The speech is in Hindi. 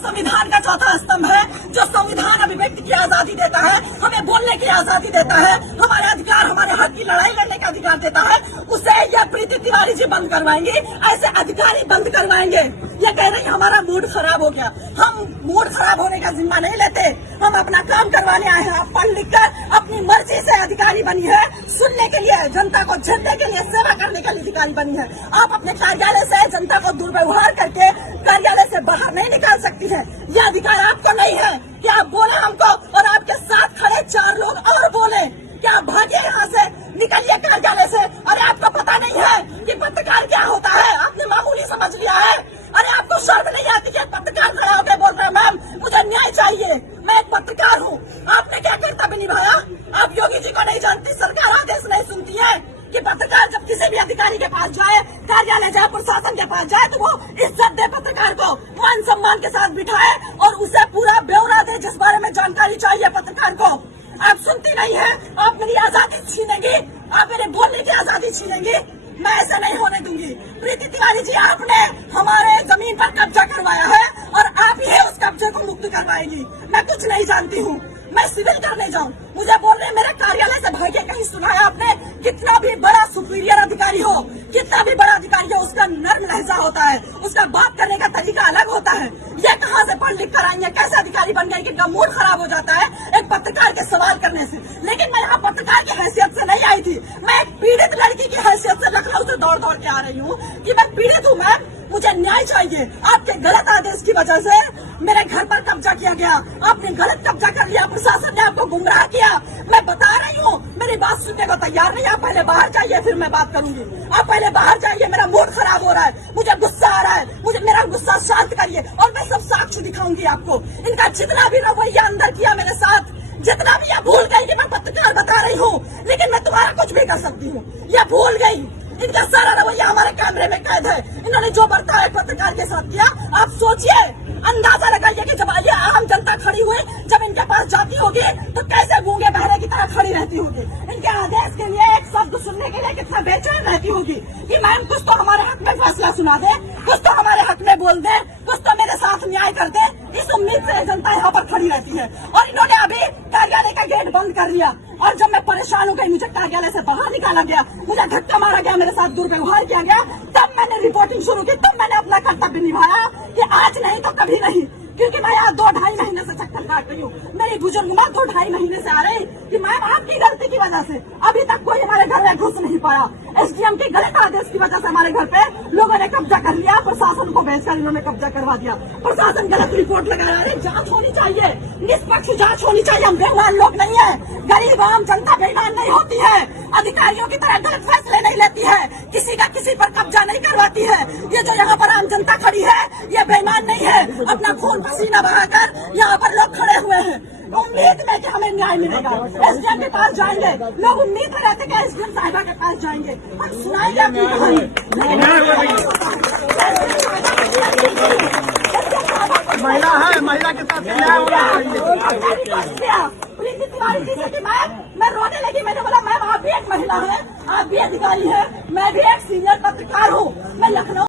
संविधान का चौथा स्तंभ है, जो संविधान अभिव्यक्ति की आजादी देता है, हमें बोलने की आजादी देता है, हमारे अधिकार, हमारे हक की लड़ाई लड़ने का अधिकार देता है, उसे यह प्रीति तिवारी जी बंद करवाएंगी, ऐसे अधिकारी बंद करवाएंगे। ये कह रही हमारा मूड खराब हो गया। हम मूड खराब होने का जिम्मा नहीं लेते, हम अपना काम करवाने आए हैं। आप पढ़ लिख कर अपनी मर्जी से अधिकारी बनी है, सुनने के लिए, जनता को झेलने के लिए, सेवा करने के लिए अधिकारी बनी है। आप अपने कार्यालय से जनता को दुर्व्यवहार करके कार्यालय से बाहर नहीं निकाल सकती है। यह अधिकार आपको नहीं है कि आप बोले हमको और आपके साथ खड़े 4 लोग और बोले कि आप भागिए यहाँ से, निकलिए कार्यालय से। अरे आपको पता नहीं है कि पत्रकार क्या होता है? आपने मामूली समझ लिया है। अरे आपको शर्म नहीं आती कि पत्रकार खड़ा होकर बोल रहे हैं मैम मुझे न्याय चाहिए, मैं एक पत्रकार हूँ। आपने क्या कर्तव्य निभाया? आप योगी जी को नहीं जानती, सरकार आदेश नहीं सुनती है कि पत्रकार जब किसी भी अधिकारी के पास जाए, कार्यालय जाए, प्रशासन के पास जाए, तो वो इज्जत दे, पत्रकार को मान सम्मान के साथ बिठाए और उसे पूरा ब्यौरा दे जिस बारे में जानकारी चाहिए पत्रकार को। आप सुनती नहीं है, आप मेरी आजादी छीनेंगी, आप मेरे बोलने की आजादी छीनेंगी। मैं ऐसा नहीं होने दूंगी। प्रीति तिवारी जी, आपने हमारे जमीन पर कब्जा करवाया है और आप ही उस कब्जे को मुक्त करवाएंगी। मैं कुछ नहीं जानती हूँ, मैं सिविल करने जाऊँ, मुझे बोल रहे मेरे कार्यालय से भागे। कहीं सुना है आपने? कितना भी बड़ा सुपीरियर अधिकारी हो, कितना भी बड़ा अधिकारी हो, उसका नर्म लहजा होता है, उसका बात करने का तरीका अलग होता है। ये कहाँ से पढ़ लिख कर आई है? कैसे अधिकारी बन गई कि इनका मूड खराब हो जाता है एक पत्रकार के सवाल करने से? लेकिन मैं यहाँ पत्रकार की हैसियत से नहीं आई थी, मैं एक पीड़ित लड़की की हैसियत से लखनऊ से दौड़ दौड़ के आ रही हूँ कि मैं पीड़ित हूँ मैम, मुझे न्याय चाहिए। आपके गलत आदेश की वजह से मेरे घर पर कब्जा किया गया, आपने गलत कब्जा कर लिया, प्रशासन ने आपको गुमराह किया। मैं बता रही हूँ, मेरी बात सुनने को तैयार नहीं। आप पहले बाहर जाइए, फिर मैं बात करूंगी। आप पहले बाहर जाइए, मेरा मूड खराब हो रहा है, मुझे गुस्सा आ रहा है, मुझे मेरा गुस्सा शांत करिए और मैं सब साक्ष्य दिखाऊंगी आपको। इनका जितना भी रवैया अंदर किया मेरे साथ, जितना भी यह भूल गई कि मैं पत्रकार बता रही हूँ, लेकिन मैं तुम्हारा कुछ भी कर सकती हूँ, यह भूल गई। इनका सारा रवैया हमारे कैमरे में कैद है। इन्होंने जो बर्ताव पत्रकार के साथ किया, आप सोचिए, अंदाजा लगाइए कि जब ये आम जनता खड़ी हुई, जब इनके पास जाती होगी तो कैसे गूंगे बहरे की तरह खड़ी रहती होगी। इनके आदेश के लिए एक शब्द सुनने के लिए कितना बेचैन रहती होगी कि मैम कुछ तो हमारे हक में फैसला सुना दे, कुछ तो हमारे हक में बोल दे, कुछ तो मेरे साथ न्याय कर दे। इस उम्मीद से जनता यहाँ पर खड़ी रहती है। और इन्होंने अभी कार्यालय का गेट बंद कर लिया और जब मैं परेशान हो गई, मुझे कार्यालय से बाहर निकाला गया, मुझे धक्का मारा गया, मेरे साथ दुर्व्यवहार किया गया, तब मैंने रिपोर्टिंग शुरू की, तब मैंने अपना कर्तव्य निभाया कि आज नहीं तो कभी नहीं। क्योंकि मैं यहाँ 2-2.5 महीने से चक्कर काट रही हूँ। मेरी बुजुर्ग माँ 2-2.5 महीने से आ रही कि मैम आपकी गलती की वजह से अभी तक कोई हमारे घर में घुस नहीं पाया। एसडीएम के गलत आदेश की वजह से हमारे घर पे लोगों ने कब्जा कर लिया, प्रशासन को भेजकर इन्होंने कब्जा करवा दिया। प्रशासन गलत रिपोर्ट लगा रहा है। जांच होनी चाहिए, निष्पक्ष जांच होनी चाहिए। हम बेईमान लोग नहीं है, गरीब आम जनता बेईमान नहीं होती है, अधिकारियों की तरह गलत फैसले नहीं लेती है, किसी का किसी पर कब्जा नहीं करवाती है। ये जो यहाँ पर आम जनता खड़ी है, ये बेईमान नहीं है, अपना खून पसीना बहाकर यहाँ पर लोग खड़े हुए हैं उम्मीद में कि हमें न्याय मिलेगा। एसडीएम के पास जाएंगे, लोग उम्मीद में रहते हैं एसडीएम साहिबा के पास जाएंगे, हम सुनाएंगे अपनी कहानी। महिला है, महिला के साथ न्याय होना चाहिए। प्रीति तिवारी जी से मैं रोने लगी। मैंने बोला मैम आप भी एक महिला है, आप भी अधिकारी है, मैं भी एक सीनियर पत्रकार हूँ, मैं लखनऊ